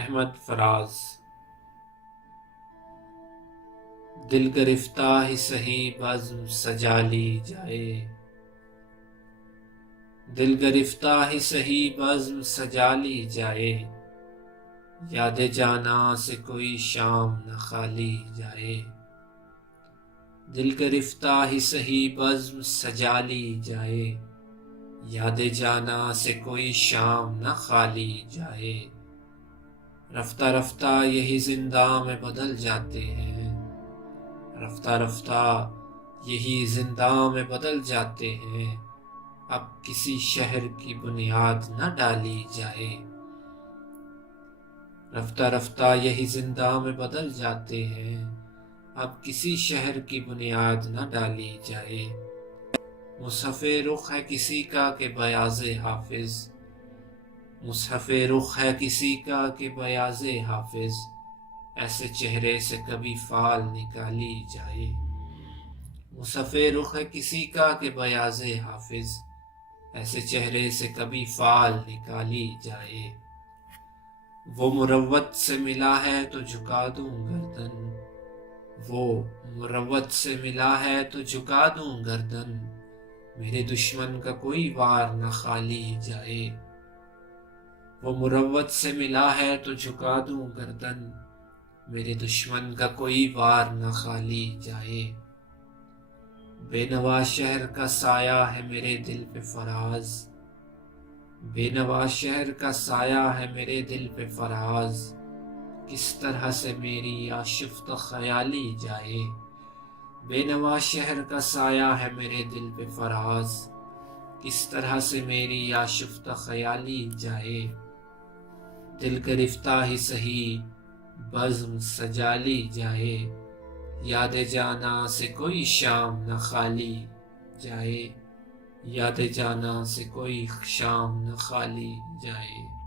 احمد فراز۔ دل گرفتہ ہی سہی بزم سجا لی جائے، دل گرفتہ ہی سہی بزم سجا لی جائے، یاد جانا سے کوئی شام نہ خالی جائے۔ دل گرفتہ ہی سہی بزم سجا لی جائے، یاد جانا سے کوئی شام نہ خالی جائے۔ رفتہ رفتہ یہی زنداں میں بدل جاتے ہیں، رفتہ رفتہ یہی زنداں میں بدل جاتے ہیں، اب کسی شہر کی بنیاد نہ ڈالی جائے۔ رفتہ رفتہ یہی زنداں میں بدل جاتے ہیں، اب کسی شہر کی بنیاد نہ ڈالی جائے۔ مصحف رخ ہے کسی کا کہ بیاض حافظ، مصحف رخ ہے کسی کا کہ بیاض حافظ، ایسے چہرے سے کبھی فال نکالی جائے۔ مصحف رخ ہے کسی کا کہ بیاض حافظ، ایسے چہرے سے کبھی فال نکالی جائے۔ وہ مروت سے ملا ہے تو جھکا دوں گردن، وہ مروت سے ملا ہے تو جھکا دوں گردن، میرے دشمن کا کوئی وار نہ خالی جائے۔ وہ مروت سے ملا ہے تو جھکا دوں گردن، میرے دشمن کا کوئی وار نہ خالی جائے۔ بے نوا شہر کا سایہ ہے میرے دل پہ فراز، بے نوا شہر کا سایہ ہے میرے دل پہ فراز، کس طرح سے میری آشفت خیالی جائے۔ بے نوا شہر کا سایہ ہے میرے دل پہ فراز، کس طرح سے میری آشفت خیالی جائے۔ دل گرفتہ ہی سہی بزم سجا لی جائے، یاد جانا سے کوئی شام نہ خالی جائے، یاد جانا سے کوئی شام نہ خالی جائے۔